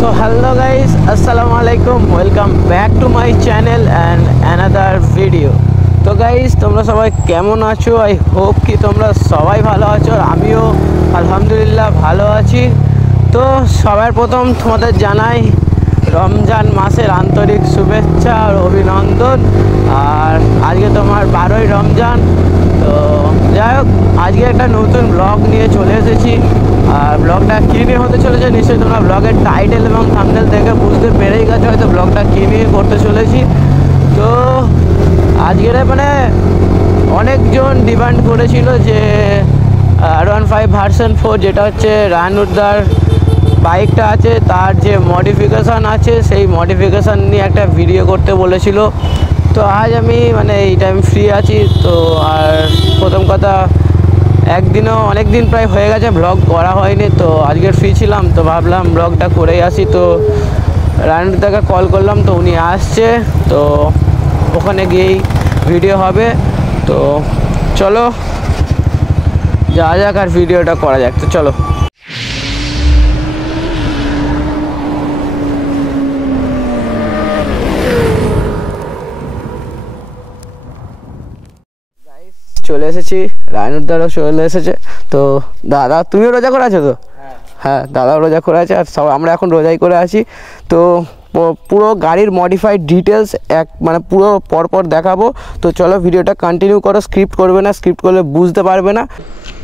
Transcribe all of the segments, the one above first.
So hello guys, assalamu alaikum, welcome back to my channel and another video. তো guys তোমরা সবাই কেমন আছো? আই হোপ কি তোমরা সবাই ভালো আছো, আমিও আলহামদুলিল্লাহ ভালো আছি। তো সবার প্রথম তোমাদের জানাই রমজান মাসের আন্তরিক শুভেচ্ছা আর অভিনন্দন। আর আজকে তোমার 12ই রমজান। তো যাই হোক, আজকে একটা নতুন ব্লগ নিয়ে চলে এসেছি। আর ব্লগটা কী নিয়ে হতে চলেছে নিশ্চয়ই তোমরা ব্লগের টাইটেল এবং থাম্বনেল দেখে বুঝতে পেরেই গেছো হয়তো ব্লগটা কী নিয়ে করতে চলেছি। তো আজকের মানে অনেকজন ডিমান্ড করেছিল যে R15 ভার্সন 4 যেটা হচ্ছে রায়নুরদার বাইকটা আছে তার যে মডিফিকেশান আছে সেই মডিফিকেশান নিয়ে একটা ভিডিও করতে বলেছিল। তো আজ আমি মানে এই টাইম ফ্রি আছি। তো আর প্রথম কথা একদিনও অনেক দিন প্রায় হয়ে গেছে ব্লগ করা হয়নি, তো আজকে ফ্রি ছিলাম তো ভাবলাম ব্লগটা করেই আসি। তো রায়নুরদাকে কল করলাম, তো উনি আসছে, তো ওখানে গিয়েই ভিডিও হবে। তো চলো যাওয়া যাক আর ভিডিওটা করা যাক। তো চলো চলে এসেছি, রায়নুরদারও চলে এসেছে। তো দাদা তুমিও রোজা করে আছো? তো হ্যাঁ দাদাও রোজা করে আছে আর সব আমরা এখন রোজাই করে আছি। তো পুরো গাড়ির মডিফাইড ডিটেলস মানে পুরো পরপর দেখাবো। তো চলো ভিডিওটা কন্টিনিউ করো, স্ক্রিপ্ট করবে না, স্ক্রিপ্ট করলে বুঝতে পারবে না।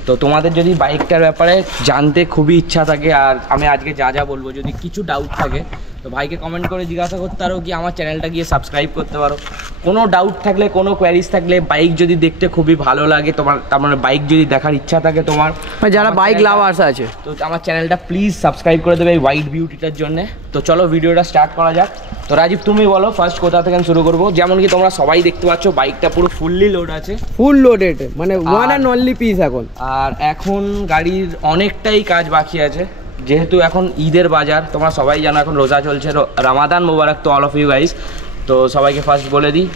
তো তোমাদের যদি বাইকটার ব্যাপারে জানতে খুবই ইচ্ছা থাকে আর আমি আজকে যা যা বলবো যদি কিছু ডাউট থাকে তো ভাইকে কমেন্ট করে জিজ্ঞাসা করতে পারো, কি আমার চ্যানেলটা গিয়ে সাবস্ক্রাইব করতে পারো। কোনো ডাউট থাকলে, কোনো কোয়ারিজ থাকলে, বাইক যদি দেখতে খুবই ভালো লাগে তোমার, তার মানে বাইক যদি দেখার ইচ্ছা থাকে তোমার, যারা বাইক লাভার্স আছে, তো আমার চ্যানেলটা প্লিজ সাবস্ক্রাইব করে দেবে এই হোয়াইট বিউটিটার জন্য। তো চলো ভিডিওটা স্টার্ট করা যাক। তো রাজীব তুমি বলো ফার্স্ট কোথা থেকে শুরু করবো। যেমন কি তোমরা সবাই দেখতে পাচ্ছ বাইকটা পুরো ফুললি লোড আছে, ফুল লোডেড মানে ওয়ান অ্যান্ড অনলি পিস এখন। আর এখন গাড়ির অনেকটাই কাজ বাকি আছে, যেহেতু এখন ঈদের বাজার, তোমরা সবাই জানো এখন রোজা চলছে, রামাদান মোবারক তো অল অফ ইউ গাইস। তো সবাইকে ফার্স্ট বলে দিই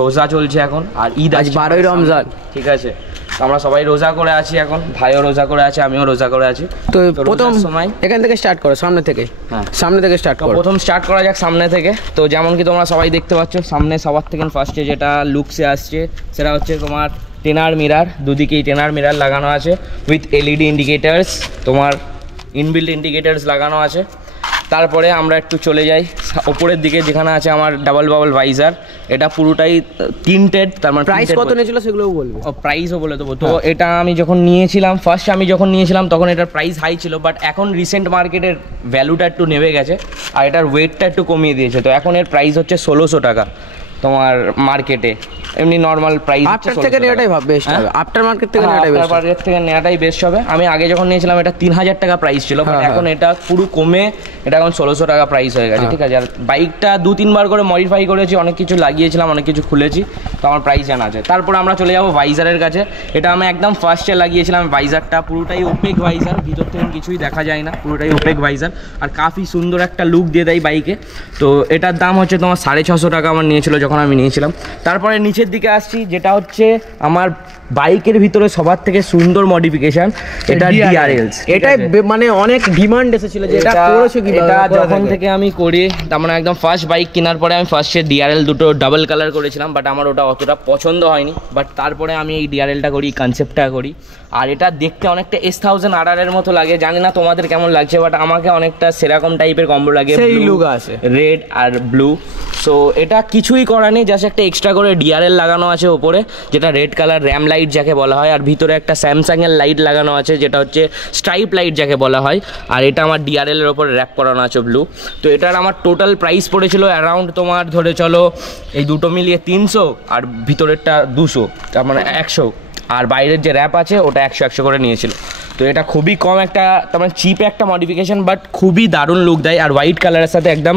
রোজা চলছে এখন আর ঈদ আজ 12ই রমজান, ঠিক আছে। তো আমরা সবাই রোজা করে আছি এখন, ভাইও রোজা করে আছে, আমিও রোজা করে আছি। তো প্রথম সময় এখান থেকে স্টার্ট করো, সামনে থেকে। হ্যাঁ সামনে থেকে স্টার্ট করো, প্রথম স্টার্ট করা যাক সামনে থেকে। তো যেমন কি তোমরা সবাই দেখতে পাচ্ছ সামনে সবার থেকে ফার্স্টে যেটা লুকসে আসছে সেটা হচ্ছে তোমার টেনার মিরার, দুদিকেই টেনার মিরার লাগানো আছে উইথ LED ইন্ডিকেটার্স, তোমার ইনবিল্ট ইন্ডিকেটার্স লাগানো আছে। তারপরে আমরা একটু চলে যাই ওপরের দিকে যেখানে আছে আমার ডাবল বাবল ভাইজার, এটা পুরোটাই টিন্টেড। তার মানে প্রাইস কত নিয়েছিল সেগুলোও বলবো, প্রাইসও বলে দেবো। তো এটা আমি যখন নিয়েছিলাম তখন এটার প্রাইস হাই ছিল, বাট এখন রিসেন্ট মার্কেটের ভ্যালুটা একটু নেমে গেছে আর এটার ওয়েটটা একটু কমিয়ে দিয়েছে। তো এখন এর প্রাইস হচ্ছে 1600 টাকা তোমার মার্কেটে, এমনি নর্মাল প্রাইস আফটার থেকে নেওয়াটাই বেস্ট হবে, আফটার মার্কেট থেকে নেওয়াটাই বেস্ট হবে। আমি আগে যখন নিয়েছিলাম এটা 3000 টাকা প্রাইস ছিল, বাট এখন এটা পুরো কমে এটা এখন 1600 টাকা প্রাইস হয়ে গেছে, ঠিক আছে। আর বাইকটা 2-3 বার করে মডিফাই করেছি, অনেক কিছু লাগিয়েছিলাম, অনেক কিছু খুলেছি, তো আমার প্রাইস জানা আছে। তারপর আমরা চলে যাবো ভাইজারের কাছে। এটা আমি একদম ফার্স্টে লাগিয়েছিলাম ভাইজারটা, পুরোটাই ওপেক ভাইজার, ভিতর থেকে কিছুই দেখা যায় না, পুরোটাই ওপেক ভাইজার আর কাফি সুন্দর একটা লুক দিয়ে দেয় বাইকে। তো এটার দাম হচ্ছে তোমার 650 টাকা আমার নিয়েছিল যখন আমি নিয়েছিলাম। তারপরে নিচের দিকে আসছি, যেটা হচ্ছে আমার বাইকের ভিতরে সবার থেকে সুন্দর মডিফিকেশন, এটা DRLs। এটাই মানে অনেক ডিমান্ড এসেছিল যে এটা করেছো কি, এটা যখন থেকে আমি করি, তার মানে একদম ফার্স্ট বাইক কেনার পরে আমি ফার্স্টে DRL দুটো ডাবল কালার করেছিলাম, বাট আমার ওটা অতটা পছন্দ হয়নি, বাট তারপরে আমি এই DRLটা করি, কনসেপ্টটা করি। আর এটা দেখতে অনেকটা S1000 RR এর মতো লাগে, জানি না তোমাদের কেমন লাগছে, বাট আমাকে অনেকটা সেরকম টাইপের কম্বো লাগে, সেই লুক আছে রেড আর ব্লু। সো এটা কিছুই করা নেই, জাস্ট একটা এক্সট্রা করে DRL লাগানো আছে ওপরে, যেটা রেড কালার র্যাম লাইট যাকে বলা হয়, আর ভিতরে একটা স্যামসাংয়ের লাইট লাগানো আছে যেটা হচ্ছে স্ট্রাইপ লাইট যাকে বলা হয়, আর এটা আমার DRL এর ওপরে র্যাপ করানো আছে ব্লু। তো এটার আমার টোটাল প্রাইস পড়েছিল অ্যারাউন্ড তোমার ধরে চলো এই দুটো মিলিয়ে 300 আর ভিতরেরটা 200, তার মানে 100, আর বাইরের যে র্যাপ আছে ওটা 100 করে নিয়েছিল। তো এটা খুবই কম একটা, তার মানে চিপ একটা মডিফিকেশন, বাট খুবই দারুণ লুক দেয় আর হোয়াইট কালারের সাথে একদম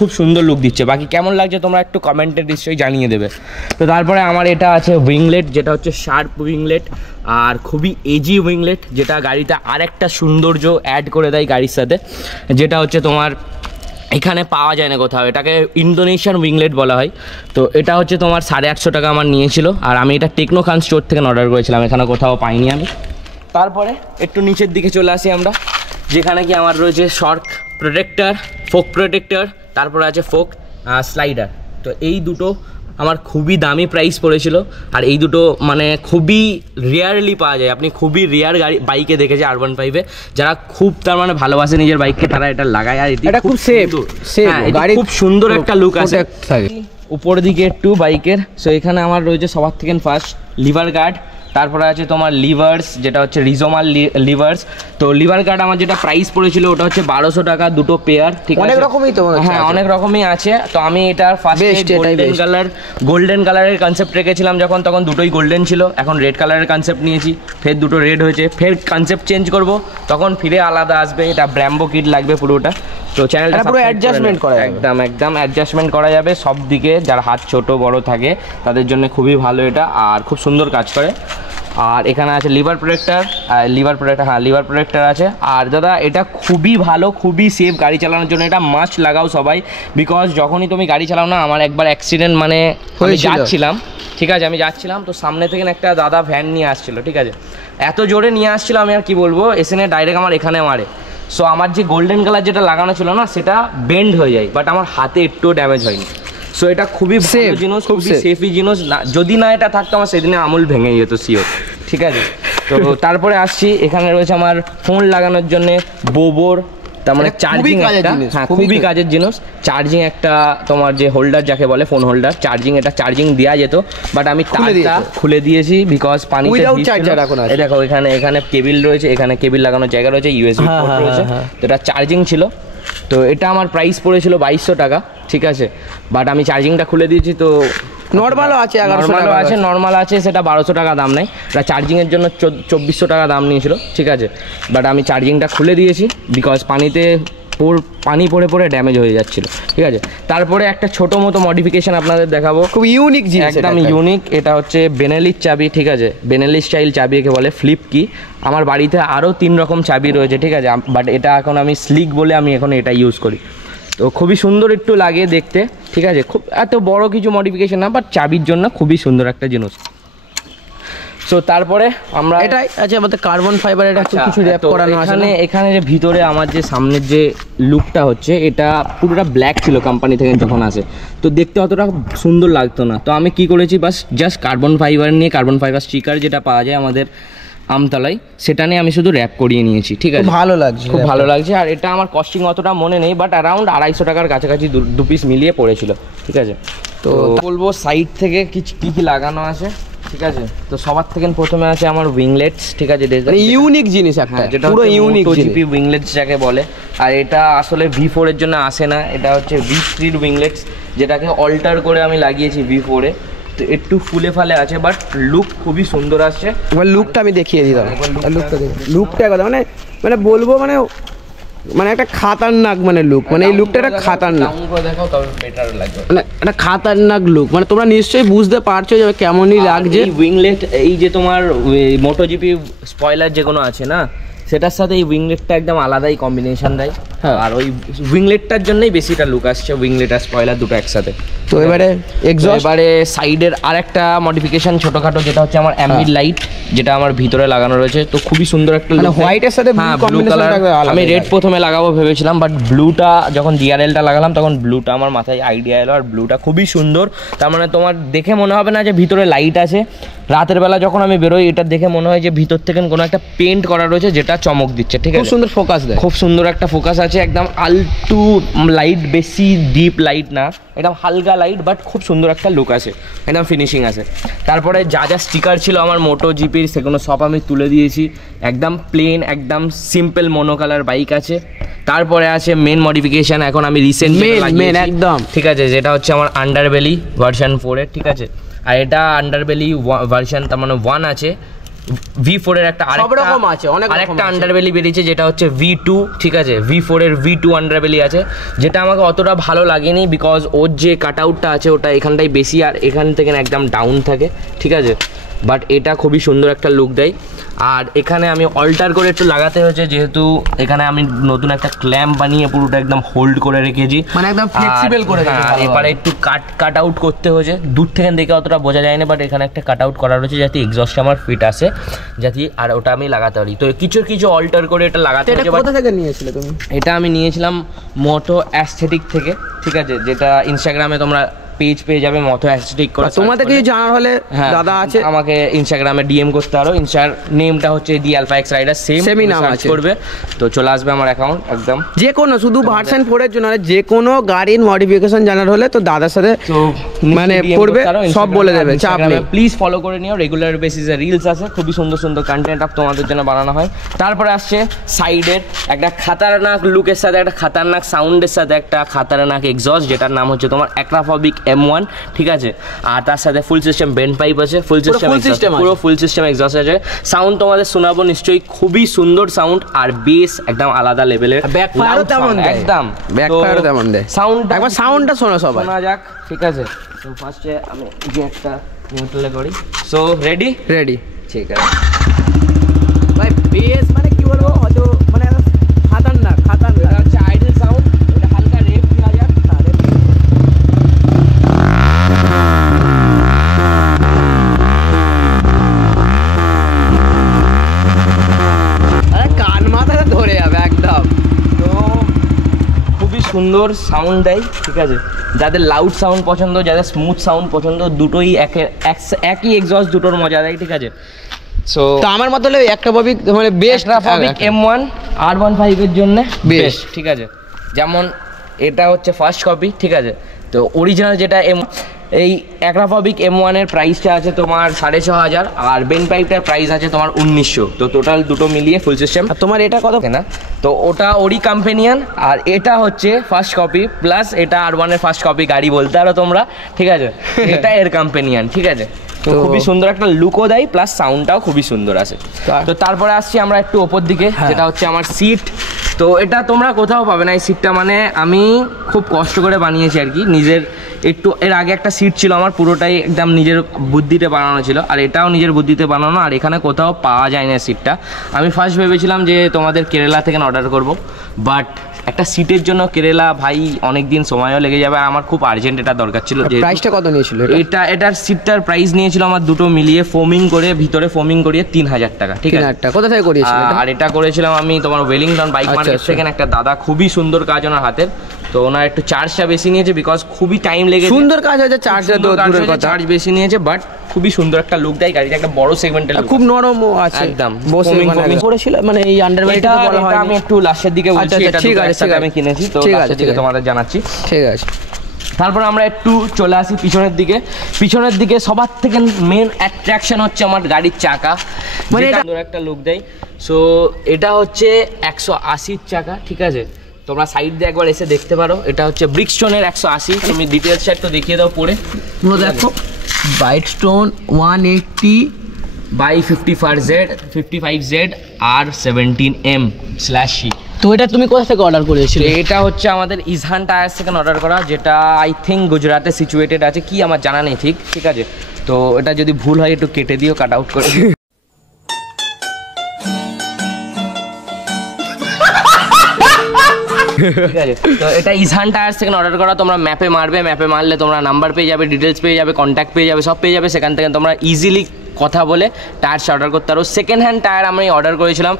খুব সুন্দর লুক দিচ্ছে। বাকি কেমন লাগছে তোমরা একটু কমেন্টে নিশ্চয়ই জানিয়ে দেবে। তো তারপরে আমার এটা আছে উইংলেট, যেটা হচ্ছে শার্প উইংলেট আর খুবই এজি উইংলেট, যেটা গাড়িতে আরেকটা সৌন্দর্য অ্যাড করে দেয় গাড়ির সাথে, যেটা হচ্ছে তোমার এখানে পাওয়া যায় না কোথাও, এটাকে ইন্দোনেশিয়ান উইংলেট বলা হয়। তো এটা হচ্ছে তোমার 850 টাকা আমার নিয়েছিল, আর আমি এটা টেকনো খান স্টোর থেকে অর্ডার করেছিলাম, এখানে কোথাও পাইনি আমি। তারপরে একটু নিচের দিকে চলে আসি আমরা, যেখানে কি আমার রয়েছে শর্ক প্রোটেক্টর, তারপরে আছে ফোক স্লাইডার। তো এই দুটো আমার খুবই দামি প্রাইস পড়েছিল, আর এই দুটো মানে খুবই রেয়ারলি পাওয়া যায়। আপনি খুবই রেয়ার বাইকে দেখেছে R15-এ, যারা খুব তার মানে ভালোবাসে নিজের বাইককে তারা এটা লাগায়। আর এটা খুব সেফ, গাড়ি খুব সুন্দর একটা লুক আছে। উপর দিকে একটু বাইকের, সো এখানে আমার রয়েছে সবার থেকে ফার্স্ট লিভার গার্ড, তারপরে আছে তোমার লিভার্স, যেটা হচ্ছে রিজোমাল লিভার্স। তো লিভার গার্ড আমার যেটা প্রাইস পড়েছিল ওটা হচ্ছে 1200 টাকা দুটো পেয়ার, ঠিক আছে? অনেক রকমই তো, হ্যাঁ অনেক রকমই আছে। তো আমি এটার ফার্স্টে গোল্ডেন কালারের কনসেপ্ট রেখেছিলাম যখন, তখন দুটোই গোল্ডেন ছিল। এখন রেড কালারের কনসেপ্ট নিয়েছি, ফের দুটো রেড হয়েছে, ফের কনসেপ্ট চেঞ্জ করব, তখন ফিরে আলাদা আসবে। এটা ব্র্যাম্বো কিট লাগবে পুরোটা। তো চ্যানেলটা পুরো অ্যাডজাস্টমেন্ট করা যাবে, একদম অ্যাডজাস্টমেন্ট করা যাবে সব দিকে। যারা হাত ছোট বড় থাকে তাদের জন্য খুবই ভালো এটা, আর খুব সুন্দর কাজ করে। আর এখানে আছে লিভার প্রোটেক্টর আছে। আর দাদা এটা খুবই ভালো, খুবই সেফ গাড়ি চালানোর জন্য, এটা মাস্ট লাগাও সবাই। বিকজ যখনই তুমি গাড়ি চালাও না, আমার একবার অ্যাক্সিডেন্ট মানে যাচ্ছিলাম, ঠিক আছে, আমি যাচ্ছিলাম, তো সামনে থেকে একটা দাদা ভ্যান নিয়ে আসছিল, ঠিক আছে, এত জোরে নিয়ে আসছিল আমি আর কি বলবো, এসে ডাইরেক্ট আমার এখানে মারে। সো আমার যে গোল্ডেন কালার যেটা লাগানো ছিল না, সেটা বেন্ড হয়ে যায়, বাট আমার হাতে একটুও ড্যামেজ হয়নি। সো এটা খুবই সেফ জিনিস, খুবই সেফই জিনিস। যদি না এটা থাকতো আমার সেদিনে আমুল ভেঙে যেত শিওর, ঠিক আছে? তো তারপরে আসছি, এখানে রয়েছে আমার ফোন লাগানোর জন্য বোবোর, তার মানে চার্জিং একটা, হ্যাঁ খুবই কাজের জিনিস। চার্জিং একটা তোমার যে হোল্ডার যাকে বলে, ফোন হোল্ডার, চার্জিং, এটা চার্জিং দেওয়া যেত, বাট আমি তারটা খুলে দিয়েছি বিকজ পানি। দেখো এখানে কেবিল রয়েছে, এখানে কেবিল লাগানোর জায়গা রয়েছে, ইউএসবি পোর্ট রয়েছে, তো এটা চার্জিং ছিল। তো এটা আমার প্রাইস পড়েছিল 2200 টাকা, ঠিক আছে, বাট আমি চার্জিংটা খুলে দিয়েছি। তো নর্মালও আছে, সেটা 1200 টাকা দাম নেই, এটা চার্জিংয়ের জন্য 2400 টাকা দাম নিয়েছিল, ঠিক আছে, বাট আমি চার্জিংটা খুলে দিয়েছি বিকজ পানি পড়ে পড়ে ড্যামেজ হয়ে যাচ্ছিল, ঠিক আছে। তারপরে একটা ছোটো মতো মডিফিকেশন আপনাদের দেখাবো, খুব ইউনিক জিনিস, একদম ইউনিক। এটা হচ্ছে বেনেলির চাবি, ঠিক আছে, বেনেলি স্টাইল চাবি একে বলে, ফ্লিপ কি। আমার বাড়িতে আরও 3 রকম চাবি রয়েছে, ঠিক আছে, বাট এটা এখন আমি স্লিক বলে আমি এখন এটা ইউজ করি। তো খুবই সুন্দর একটু লাগে দেখতে, ঠিক আছে, খুব এত বড় কিছু মডিফিকেশন না, বাট চাবির জন্য খুবই সুন্দর একটা জিনিস। সো তারপরে আমরা এটাই আছে আমাদের কার্বন ফাইবার, এটা কিছু র‍্যাপ করানো আছে। এখানে যে ভিতরে আমার যে সামনের যে লুকটা হচ্ছে, এটা পুরোটা ব্ল্যাক ছিল কোম্পানি থেকে যখন আসে, তো দেখতে অতটা সুন্দর লাগতো না। তো আমি কি করেছি, বাস জাস্ট কার্বন ফাইবার স্টিকার যেটা পাওয়া যায় আমাদের আমতলায়, সেটা নিয়ে আমি শুধু র্যাপ করিয়ে নিয়েছি, ঠিক আছে, খুব ভালো লাগছে। আর এটা আমার কস্টিং অতটা মনে নেই, বাট অ্যারাউন্ড 250 টাকার কাছাকাছি 2 পিস মিলিয়ে পড়েছিল, ঠিক আছে। তো বলবো সাইড থেকে কি লাগানো আছে, ঠিক আছে। তো সবার থেকে প্রথমে আছে আমার উইংলেটস, ঠিক আছে, ইউনিক জিনিস একটা, যেটা পুরো ইউনিক জিপি উইংলেটস যাকে বলে। আর এটা আসলে V4 এর জন্য আসে না, এটা হচ্ছে V3 এর উইংলেটস, যেটাকে অল্টার করে আমি লাগিয়েছি V4 এ। তো একটু ফুলে ফালে আছে, বাট লুক খুবই সুন্দর আসছে। এবার লুকটা আমি দেখিয়ে দিলাম, লুকটা মানে বলবো মানে একটা খাতারনাক মানে লুক, মানে এই লুকটা একটা খাতারনাক, দেখাও তবে বেটার লাগবে, মানে একটা খাতারনাক লুক, মানে তোমরা নিশ্চয়ই বুঝতে পারছো যে কেমনই লাগছে। উইংলেট এই যে তোমার মোটোজিপি স্পয়লার যেগুলো আছে না, সেটার সাথে এই উইংলেটটা একদম আলাদাই কম্বিনেশন দেয়। আর ওই উইংলেটটার জন্যই বেশিটা লুক আসছে, উইংলেট আর স্পয়লার দুটো একসাথে। তো এবারে সাইডের আরেকটা মডিফিকেশন ছোটখাটো, যেটা হচ্ছে আমার অ্যাম্বিয়েন্ট লাইট, যেটা আমার ভিতরে লাগানো রয়েছে। তো খুবই সুন্দর একটা লুক, হোয়াইটের সাথে ব্লু কালার। আমি রেড প্রথমে লাগাবো ভেবেছিলাম, বাট ব্লুটা যখন ডিআরএলটা লাগালাম তখন ব্লুটা আমার মাথায় আইডিয়া এলো, আর ব্লুটা খুবই সুন্দর। তার মানে তোমার দেখে মনে হবে না যে ভিতরে লাইট আছে, রাতের বেলা যখন আমি বেরোই এটা দেখে মনে হয় যে ভিতর থেকে কোনো একটা পেন্ট করা রয়েছে যেটা চমক দিচ্ছে, ঠিক আছে, খুব সুন্দর ফোকাস দেয়, খুব সুন্দর একটা ফোকাস আছে, একদম আলটু লাইট, বেশি ডিপ লাইট না, একদম হালকা লাইট, বাট খুব সুন্দর একটা লুক আছে, একদম ফিনিশিং আছে। তারপরে যা স্টিকার ছিল আমার মোটো জিপির, সেগুলো সব আমি তুলে দিয়েছি, একদম প্লেন, একদম সিম্পল মোনো কালার বাইক আছে। তারপরে আছে মেন মডিফিকেশন, এখন আমি রিসেন্ট একদম, ঠিক আছে, যেটা হচ্ছে আমার আন্ডারবেলি ভার্সন 4 এর, ঠিক আছে। আর এটা আন্ডারবেলি ভার্সন তার মানে 1 আছে, V4 এর একটা আরেকটা আন্ডারবেলি বেরিয়েছে, যেটা হচ্ছে V2, ঠিক আছে, V4 এর V2 আন্ডারবেলি আছে, যেটা আমাকে অতটা ভালো লাগেনি বিকজ ওর যে কাট আউটটা আছে ওটা এখানটাই বেশি, আর এখান থেকে একদম ডাউন থাকে, ঠিক আছে। বাট এটা খুবই সুন্দর একটা লুক দেয়। আর এখানে আমি অল্টার করে একটু লাগাতে হয়েছে, যেহেতু এখানে আমি নতুন একটা ক্ল্যাম্প বানিয়ে পুরোটা একদম হোল্ড করে রেখেছি, মানে একদম ফ্লেক্সিবল করে রেখেছি। এবারে একটু কাট আউট করতে হয়েছে, দূর থেকে দেখে অতটা বোঝা যায় না, বাট এখানে একটা কাট আউট করা রয়েছে যাতে এক্সস্ট আমার ফিট আসে, যাতে আর ওটা আমি লাগাতে পারি। তো কিছু অল্টার করে এটা লাগাতে হয়েছে। কোথা থেকে নিয়েছিলে তুমি? এটা আমি নিয়েছিলাম মোটো অ্যাস্থেটিক থেকে, ঠিক আছে, যেটা ইনস্টাগ্রামে তোমরা পেজ পেয়ে যাবে মোটো অ্যাস্থেটিক করে। তোমাদের কিছু জানার হলে দাদা আছে, আমাকে ইনস্টাগ্রামে ডিএম করতে পারো। ইনস্টার নেমটা হচ্ছে দি আলফা এক্স রাইডার, সেমই নাম আছে, করবে তো চলে আসবে আমার অ্যাকাউন্ট একদম। যে কোনো শুধু ভার্সন 4 এর জন্য, যে কোনো গাড়ির মডিফিকেশন জানার হলে তো দাদার সাথে মানে পড়বে, সব বলে দেবে, চাপ নেই। প্লিজ ফলো করে নিও, রেগুলার বেসিসে রিলস আছে, খুবই সুন্দর সুন্দর কন্টেন্ট আপ তোমাদের জন্য বানানো হয়। তারপরে আসছে সাইডের একটা খাতারনাক লুকের সাথে একটা খাতারনাক সাউন্ডের সাথে একটা খাতারনাক এক্সস্ট, যেটার নাম হচ্ছে তোমার অ্যাক্রাফোবিক M1, ঠিক আছে। আর তার সাথে ফুল সিস্টেম বেন্ড পাইপ আছে, ফুল সিস্টেম এক্সস্ট আছে। সাউন্ড তোমাদের শোনাবো নিশ্চয়ই, খুবই সুন্দর সাউন্ড, আর বেস একদম আলাদা লেভেলের, ব্যাকফায়ারও তেমন দেয়, একদম ব্যাকফায়ারও তেমন দেয়। সাউন্ড একবার সাউন্ডটা শোনা সবাই, শোনা যাক, ঠিক আছে। তো ফার্স্টে আমি যে একটা নিউট্রাল করি। সো রেডি, ঠিক আছে ভাই। বেস মানে কি বলবো, হয়তো মানে খাতারনাক এটা হচ্ছে আইডল সাউন্ড। এটা হালকা রেপ দেওয়া যাক, কান মাথাটা ধরে যাবে একদম। তো খুবই সুন্দর সাউন্ড দেয়, ঠিক আছে। যাদের লাউড সাউন্ড পছন্দ, যাদের স্মুথ সাউন্ড পছন্দ, দুটোই একই এক্সস্ট, দুটোর মজা দেয়, ঠিক আছে। সো তো আমার মত হলে অ্যাক্রাফোবিক মানে বেস্ট, অ্যাক্রাফোবিক M1 R15 এর জন্য বেস্ট, ঠিক আছে। যেমন এটা হচ্ছে ফার্স্ট কপি, ঠিক আছে। তো অরিজিনাল যেটা এই অ্যাক্রাফোবিক M1 এর প্রাইসটা আছে তোমার 6500, আর বেন পাইপটার প্রাইস আছে তোমার 1900। তো টোটাল দুটো মিলিয়ে ফুল সিস্টেম। আর তোমার এটা কত না? তো ওটা ওরই কম্পেনিয়ান, আর এটা হচ্ছে ফার্স্ট কপি, প্লাস এটা R1 এর ফার্স্ট কপি গাড়ি বলতে পারো তোমরা, ঠিক আছে। এটা এর কম্পেনিয়ান, ঠিক আছে। তো খুবই সুন্দর একটা লুকও দেয়, প্লাস সাউন্ডটাও খুবই সুন্দর আছে। তো তারপরে আসছি আমরা একটু ওপর দিকে, যেটা হচ্ছে আমার সিট। তো এটা তোমরা কোথাও পাবে না, এই সিটটা মানে আমি খুব কষ্ট করে বানিয়েছি আর কি, নিজের একটু। এর আগে একটা সিট ছিল আমার, পুরোটাই একদম নিজের বুদ্ধিতে বানানো ছিল, আর এটাও নিজের বুদ্ধিতে বানানো, আর এখানে কোথাও পাওয়া যায় না সিটটা। আমি ফার্স্ট ভেবেছিলাম যে তোমাদের কেরালা থেকে অর্ডার করব, বাট একটা সিটের জন্য কেরালা ভাই অনেক দিন সময়ও লেগে যাবে, আর আমার খুব আর্জেন্ট এটা দরকার ছিল। প্রাইসটা কত নিয়েছিল এটার সিটটার প্রাইস নিয়েছিল আমার দুটো মিলিয়ে ফোমিং করে, ভিতরে ফোমিং করিয়ে 3000 টাকা, ঠিক আছে। কোথা থেকে করিয়েছিলে? আর এটা করেছিলাম আমি তোমার ওয়েলিংটন বাইক মার্কেট থেকে। একটা দাদা, খুবই সুন্দর কাজ ওনার হাতের। তো ওনার একটু চার্জটা বেশি নিয়েছে, বিকজ খুবই টাইম লেগেছে। সুন্দর কাজ হয়েছে, চার্জ বেশি নিয়েছে, বাট খুবই সুন্দর একটা লুক দেয় গাড়িটা, একটা বড় সেগমেন্টের, খুব নরমও আছে একদম। বসে করেছিল মানে এই আন্ডারবাইটটা বলা হয়। আমি একটু লাস্টের দিকে বলছি, এটা ঠিক আছে, আমি কিনেছি, তো লাস্টের দিকে তোমাদের জানাচ্ছি, ঠিক আছে। তারপর আমরা একটু চলে আসি পিছনের দিকে। সবার থেকে মেন অ্যাট্রাকশন হচ্ছে আমার গাড়ির চাকা, মানে সুন্দর একটা লুক দেয়। সো এটা হচ্ছে 180 চাকা, ঠিক আছে। তোমরা সাইড দিয়ে একবার এসে দেখতে পারো, এটা হচ্ছে ব্রিকস্টোনের 180। তুমি ডিটেলস একটু দেখিয়ে দাও পরে, দেখো ব্রিকস্টোন 180 বাই 55Z R17M/C। তো এটা তুমি কোথা থেকে অর্ডার করেছিলে? এটা হচ্ছে আমাদের ইজহান টায়ার্স থেকে অর্ডার করা, যেটা আই থিঙ্ক গুজরাটে সিচুয়েটেড আছে, কি আমার জানা নেই ঠিক, ঠিক আছে। তো এটা যদি ভুল হয় একটু কেটে দিও, কাট আউট করে দিও। ঠিক আছে। তো এটা ইজহান টায়ার্স থেকে অর্ডার করা। তোমরা ম্যাপে মারলে তোমরা নাম্বার পেয়ে যাবে, ডিটেলস পেয়ে যাবে, কন্ট্যাক্ট পেয়ে যাবে, সব পেয়ে যাবে। সেখান থেকে তোমরা ইজিলি কথা বলে টায়ার্স অর্ডার করতে পারো। সেকেন্ড হ্যান্ড টায়ার আমি অর্ডার করেছিলাম,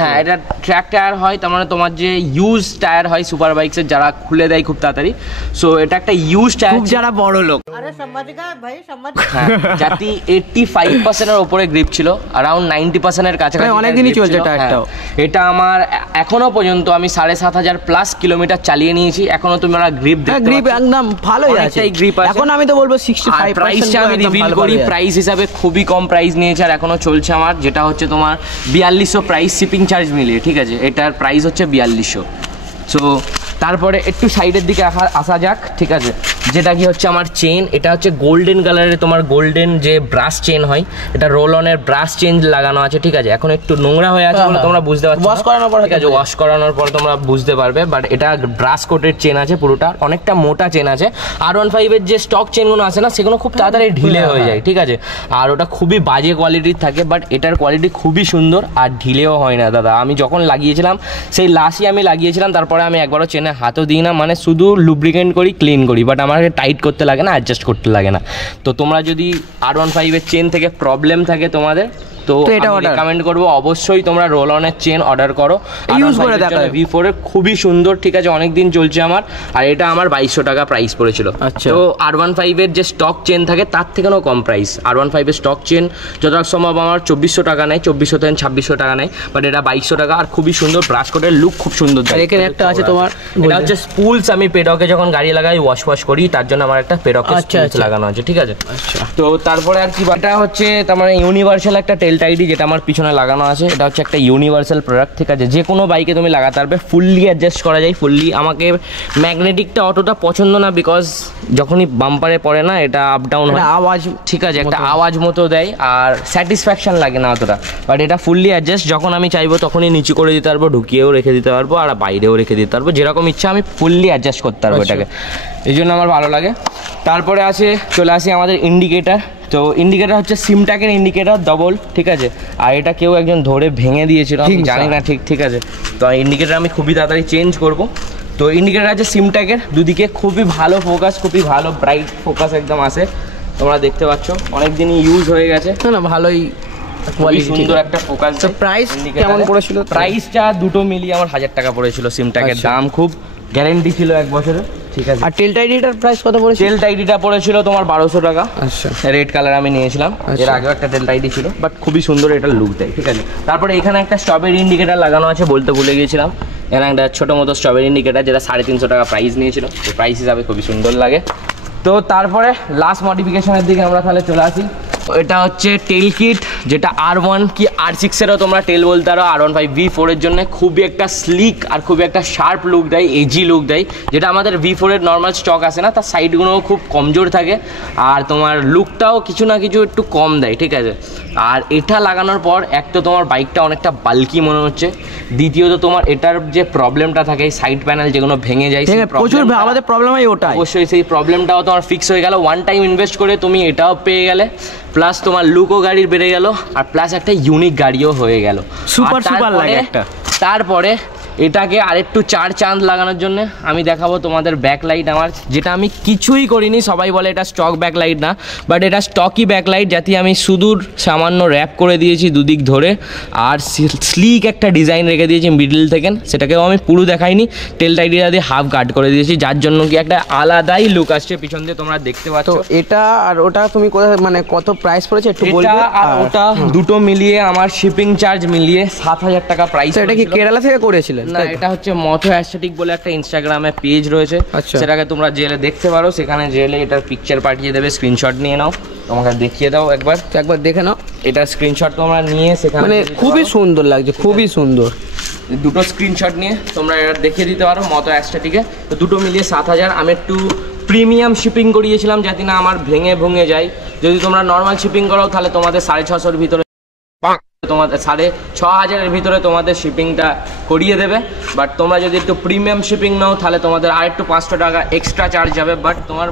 হ্যাঁ এটা ট্র্যাক টায়ার হয়, তার মানে তোমার যে ইউজ টায়ার হয় সুপার বাইকসের, যারা খুলে দেয় খুব তাড়াতাড়ি। সো এটা একটা ইউজ টায়ার, যারা বড় লোক, যাতে 85% এর উপরে গ্রিপ ছিল, অ্যারাউন্ড 90% এর কাছাকাছি, অনেকদিনই চলছে টায়ারটাও। এটা আমার এখনো পর্যন্ত আমি 7500+ কিলোমিটার চালিয়ে নিয়েছি, এখনো তোমরা গ্রিপ দেখতে গ্রিপ একদম ভালোই আছে, গ্রিপ আছে। এখন আমি তো বলবো 65%। প্রাইসটা আমি রিভিল করি, প্রাইস হিসাবে খুবই কম প্রাইস নিয়েছে, আর এখনো চলছে আমার, যেটা হচ্ছে তোমার 4200 প্রাইস, শিপিং চার্জ মিলিয়ে, ঠিক আছে। এটার প্রাইস হচ্ছে 4200। সো তারপরে একটু সাইডের দিকে আসা যাক, ঠিক আছে, যেটা কি হচ্ছে আমার চেন। এটা হচ্ছে গোল্ডেন কালারের, তোমার গোল্ডেন যে ব্রাশ চেন হয়, এটা রোল অনের ব্রাশ চেন লাগানো আছে, ঠিক আছে। এখন একটু নোংরা হয়ে আছে বলে তোমরা বুঝতে পারছো, ওয়াশ করানোর পর, ঠিক আছে, ওয়াশ করানোর পর তোমরা বুঝতে পারবে। বাট এটা ব্রাশ কোটের চেন আছে পুরোটা, অনেকটা মোটা চেন আছে। R15 এর যে স্টক চেনগুলো আছে না, সেগুলো খুব তাড়াতাড়ি ঢিলে হয়ে যায়, ঠিক আছে, আর ওটা খুবই বাজে কোয়ালিটির থাকে। বাট এটার কোয়ালিটি খুবই সুন্দর আর ঢিলেও হয় না দাদা। আমি যখন লাগিয়েছিলাম সেই লাস্টই আমি লাগিয়েছিলাম, তারপরে আমি একবারও চেনে হাতও দিই না, মানে শুধু লুব্রিকেন্ট করি, ক্লিন করি, বাট আমাকে টাইট করতে লাগে না, অ্যাডজাস্ট করতে লাগে না। তো তোমরা যদি R15 এর চেন থেকে প্রবলেম থাকে তোমাদের, তো এটা রেকমেন্ড করবো অবশ্যই তোমরা রোল অনের চেন অর্ডার করো, ইউজ করে দেখো। V4 এর খুবই সুন্দর, ঠিক আছে, অনেক দিন চলছে আমার, আর এটা আমার 2200 টাকা প্রাইস পড়েছিল। তো R15 এর যে স্টক চেন থাকে তার থেকেও কম প্রাইস। R15 এর স্টক চেন যতটা সম্ভব আমার 2400 টাকা নেয়, 2400 থেকে 2600 টাকা নেয়, বাট এটা 2200 টাকা, আর খুবই সুন্দর। ব্রাশ কোটের লুক খুব সুন্দর। এখানে একটা আছে তোমার, এটা হচ্ছে স্পুলস। আমি পেডকে যখন গাড়ি লাগাই ওয়াশ করি, তার জন্য আমার একটা পেডকে স্পুলস লাগানো আছে, ঠিক আছে। তো তারপরে আর কি, এটা হচ্ছে তার মানে ইউনিভার্সাল একটা টেল টাইডি, যেটা আমার পিছনে লাগানো আছে। এটা হচ্ছে একটা ইউনিভার্সাল প্রোডাক্ট, ঠিক আছে, যে কোনো বাইকে তুমি লাগাতে পারবে, ফুললি অ্যাডজাস্ট করা যায় ফুললি। আমাকে ম্যাগনেটিকটা অতটা পছন্দ না, বিকজ যখনই বাম্পারে পড়ে না, এটা আপ ডাউন হয়, আওয়াজ, ঠিক আছে, একটা আওয়াজ মতো দেয়, আর স্যাটিসফ্যাকশন লাগে না অতটা। বাট এটা ফুললি অ্যাডজাস্ট, যখন আমি চাইবো তখনই নিচু করে দিতে পারবো, ঢুকিয়েও রেখে দিতে পারবো, আর বাইরেও রেখে দিতে পারবো, যেরকম ইচ্ছা আমি ফুললি অ্যাডজাস্ট করতে পারবো এটাকে, এই জন্য আমার ভালো লাগে। তারপরে চলে আসি আমাদের ইন্ডিকেটার। তো ইন্ডিকেটার হচ্ছে সিমট্যাকের ইন্ডিকেটার ডবল, ঠিক আছে, আর এটা কেউ একজন ধরে ভেঙে দিয়েছিল, আমি জানি না ঠিক আছে। তো ইন্ডিকেটার আমি খুবই তাড়াতাড়ি চেঞ্জ করব। তো ইন্ডিকেটার আছে সিমট্যাকের দুদিকে, খুবই ভালো ফোকাস, খুবই ভালো ব্রাইট ফোকাস একদম আসে, তোমরা দেখতে পাচ্ছ, অনেক দিনই ইউজ হয়ে গেছে, না ভালোই সুন্দর একটা ফোকাস। প্রাইস কেমন পড়েছিল? প্রাইসটা দুটো মিলিয়ে আমার 1000 টাকা পড়েছিল। সিমট্যাকের দাম খুব গ্যারেন্টি ছিল 1 বছরের, ঠিক আছে। আর টেল টাইডিটার প্রাইস কত পড়েছিল? টেল টাইডিটা পড়েছিল তোমার 1200 টাকা। আচ্ছা, রেড কালার আমি নিয়েছিলাম, এর আগেও একটা টেল টাইডি ছিল, বাট খুবই সুন্দর এটা লুক দেয়, ঠিক আছে। তারপরে এখানে একটা স্ট্রবেরি ইন্ডিকেটার লাগানো আছে, বলতে ভুলে গিয়েছিলাম। এখানে একটা ছোটো মতো স্ট্রবেরি ইন্ডিকেটার, যেটা 350 টাকা প্রাইস নিয়েছিল, তো প্রাইস হিসাবে খুবই সুন্দর লাগে। তো তারপরে লাস্ট মডিফিকেশনের দিকে আমরা তাহলে চলে আসি। এটা হচ্ছে টেল কিট, যেটা R1 কি R6 এরও তোমরা টেল বলতে পারো। R15 V4 এর জন্য খুবই একটা স্লিক আর খুবই একটা শার্প লুক দেয়, এজি লুক দেয়, যেটা আমাদের V4 এর নর্মাল স্টক আসে না। তার সাইডগুলোও খুব কমজোর থাকে, আর তোমার লুকটাও কিছু না কিছু একটু কম দেয়, ঠিক আছে। আর এটা লাগানোর পর এক তো তোমার বাইকটা অনেকটা বাল্কি মনে হচ্ছে, দ্বিতীয়ত তোমার এটার যে প্রবলেমটা থাকে সাইড প্যানেল যেগুলো ভেঙে যায়, প্রচুর আমাদের প্রবলেম হয় ওটা, অবশ্যই সেই প্রবলেমটাও তোমার ফিক্স হয়ে গেল। ওয়ান টাইম ইনভেস্ট করে তুমি এটাও পেয়ে গেলে, প্লাস তোমার লুকও গাড়ির বেড়ে গেল, আর প্লাস একটা ইউনিক গাড়িও হয়ে গেল, সুপার লাগে একটা। তারপরে এটাকে আরেকটু চাঁদ লাগানোর জন্য আমি দেখাবো তোমাদের ব্যাকলাইট আমার, যেটা আমি কিছুই করিনি। সবাই বলে এটা স্টক ব্যাকলাইট না, বাট এটা স্টকই ব্যাকলাইট, যাতে আমি সুদূর সামান্য র্যাপ করে দিয়েছি দুদিক ধরে, আর স্লিক একটা ডিজাইন রেখে দিয়েছি মিডল থেকে, সেটাকেও আমি পুরো দেখাইনি, টেল টাইডিটা দিয়ে হাফ গার্ড করে দিয়েছি, যার জন্য কি একটা আলাদাই লুক আসছে পিছন দিয়ে, তোমরা দেখতে পাচ্ছ। এটা আর ওটা তুমি কোথায়, মানে কত প্রাইস পড়েছে একটু বলবে? আর ওটা দুটো মিলিয়ে আমার শিপিং চার্জ মিলিয়ে 7000 টাকা প্রাইস। এটা কি কেরালা থেকে করেছিলেন? না, এটা হচ্ছে মথো অ্যাস্থেটিক বলে একটা ইনস্টাগ্রামে পেজ রয়েছে, সেটাকে তোমরা জেলে দেখতে পারো, সেখানে জেলে এটার পিকচার পাঠিয়ে দেবে, স্ক্রিনশট নিয়ে নাও, তোমাকে দেখিয়ে দাও একবার দেখে নাও। এটার স্ক্রিনশট তোমরা নিয়ে সেখানে, মানে খুবই সুন্দর লাগছে, খুবই সুন্দর। দুটো স্ক্রিনশট নিয়ে তোমরা এটা দেখিয়ে দিতে পারো মথো অ্যাস্থেটিকে। তো দুটো মিলিয়ে 7000। আমি একটু প্রিমিয়াম শিপিং করিয়েছিলাম যাতে না আমার ভেঙে যায়। যদি তোমরা নর্মাল শিপিং করো তাহলে তোমাদের 650-এর ভিতরে, তোমাদের 6500-এর ভিতরে তোমাদের শিপিংটা করিয়ে দেবে। বাট তোমরা যদি একটু প্রিমিয়াম শিপিং নাও তাহলে তোমাদের আর একটু 500 টাকা এক্সট্রা চার্জ যাবে, বাট তোমার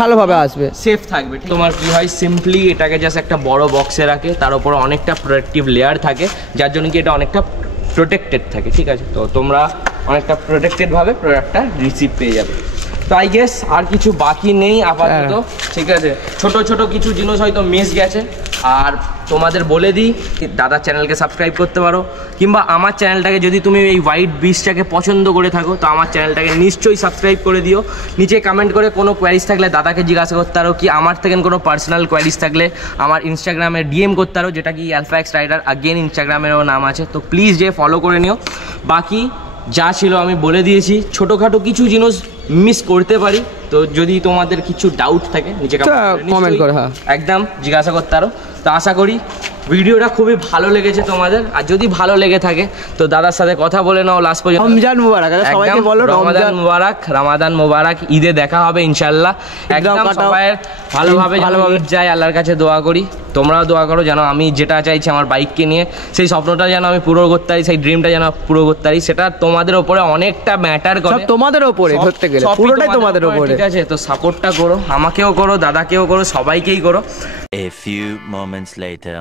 ভালোভাবে আসবে, সেফ থাকবে। তোমার কি হয়, সিম্পলি এটাকে জাস্ট একটা বড় বক্সে রাখে, তার উপর অনেকটা প্রোটেক্টিভ লেয়ার থাকে, যার জন্য কি এটা অনেকটা প্রোটেক্টেড থাকে, ঠিক আছে। তো তোমরা অনেকটা প্রোটেক্টেডভাবে প্রোডাক্টটা রিসিভ পেয়ে যাবে। তো আই গেস আর কিছু বাকি নেই আপাতত, ঠিক আছে। ছোট কিছু জিনিস হয়তো মিস গেছে। আর তোমাদের বলে দিই, দাদার চ্যানেলকে সাবস্ক্রাইব করতে পারো, কিংবা আমার চ্যানেলটাকে যদি তুমি এই হোয়াইট বিচটাকে পছন্দ করে থাকো তো আমার চ্যানেলটাকে নিশ্চয়ই সাবস্ক্রাইব করে দিও। নিচে কমেন্ট করে কোনো কোয়ারিজ থাকলে দাদাকে জিজ্ঞাসা করতে পারো, কি আমার থেকে কোনো পার্সোনাল কোয়ারিজ থাকলে আমার ইনস্টাগ্রামে ডিএম করতে পারো, যেটা কি আলফা এক্স রাইডার, আগেন ইনস্টাগ্রামেরও নাম আছে। তো প্লিজ যে ফলো করে নিও। বাকি যা ছিল আমি বলে দিয়েছি, ছোটোখাটো কিছু জিনিস মিস করতে পারি, তো যদি তোমাদের কিছু ডাউট থাকে নিচে কমেন্ট করে একদম জিজ্ঞাসা করতে পারো। তো আশা করি ভিডিওটা খুবই ভালো লেগেছে তোমাদের, আর যদি ভালো লেগে থাকে তো দাদার সাথে কথা বলে নাও লাস্ট পর্যন্ত। রমজান মুবারক, সবাইকে বলো রমাদান মুবারক, রমাদান মুবারক। ঈদে দেখা হবে ইনশাআল্লাহ। একদম সবাই ভালোভাবে যায়, আল্লাহর কাছে দোয়া করি, তোমরাও দোয়া করো যেন আমি যেটা চাইছি আমার বাইককে নিয়ে সেই স্বপ্নটা যেন আমি পুরো করতে পারি, সেই ড্রিমটা যেন পুরো করতে পারি। সেটা তোমাদের উপরে অনেকটা ম্যাটার করে, তোমাদের উপরে ধরতে গেলে পুরোটাই তোমাদের উপরে। ঠিক আছে, তো সাপোর্টটা করো, আমাকেও করো, দাদাকেও করো, সবাইকেই করো। A few moments later.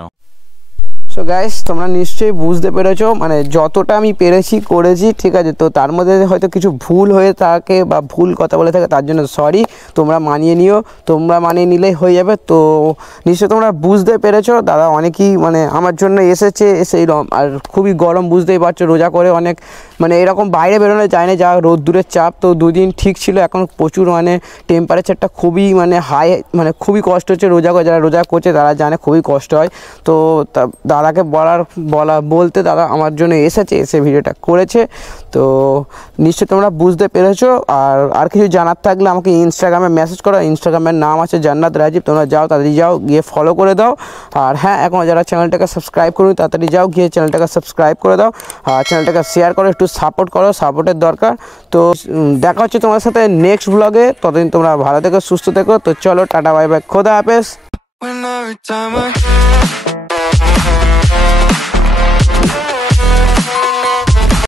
So guys, তোমরা নিশ্চয়ই বুঝতে পেরেছো, মানে যতটা আমি পেরেছি করেছি, ঠিক আছে। তো তার মধ্যে হয়তো কিছু ভুল হয়ে থাকে বা ভুল কথা বলে থাকে, তার জন্য সরি, তোমরা মানিয়ে নিও, তোমরা মানিয়ে নিলেই হয়ে যাবে। তো নিশ্চয়ই তোমরা বুঝতে পেরেছো, দাদা অনেকেই মানে আমার জন্য এসেছে সেই আর খুবই গরম, বুঝতেই পারছো, রোজা করে অনেক মানে এরকম বাইরে বেরোনো যায় না, যা রোদ্দুরের চাপ। তো দুদিন ঠিক ছিল, এখন প্রচুর মানে টেম্পারেচারটা খুবই মানে হাই, মানে খুবই কষ্ট হচ্ছে রোজা করে, যারা রোজা করছে তারা জানে খুবই কষ্ট হয়। তো দাদাকে বলতে দাদা আমার জন্য এসে ভিডিওটা করেছে। তো নিশ্চয়ই তোমরা বুঝতে পেরেছো। আর কিছু জানার থাকলে আমাকে ইনস্টাগ্রামে মেসেজ করো, ইনস্টাগ্রামের নাম আছে জান্নাত রাজীব, তোমরা যাও, তাড়াতাড়ি যাও গিয়ে ফলো করে দাও। আর হ্যাঁ, এখন যারা চ্যানেলটাকে সাবস্ক্রাইব করুন তাড়াতাড়ি যাও গিয়ে চ্যানেলটাকে সাবস্ক্রাইব করে দাও, আর চ্যানেলটাকে শেয়ার করো, একটু সাপোর্ট করো, সাপোর্টের দরকার। তো দেখা হচ্ছে তোমার সাথে নেক্সট ব্লগে, ততদিন তোমরা ভালো থেকো, সুস্থ থেকো। তো চলো, টাটা, বাই বাই, খোদা হাফেজ।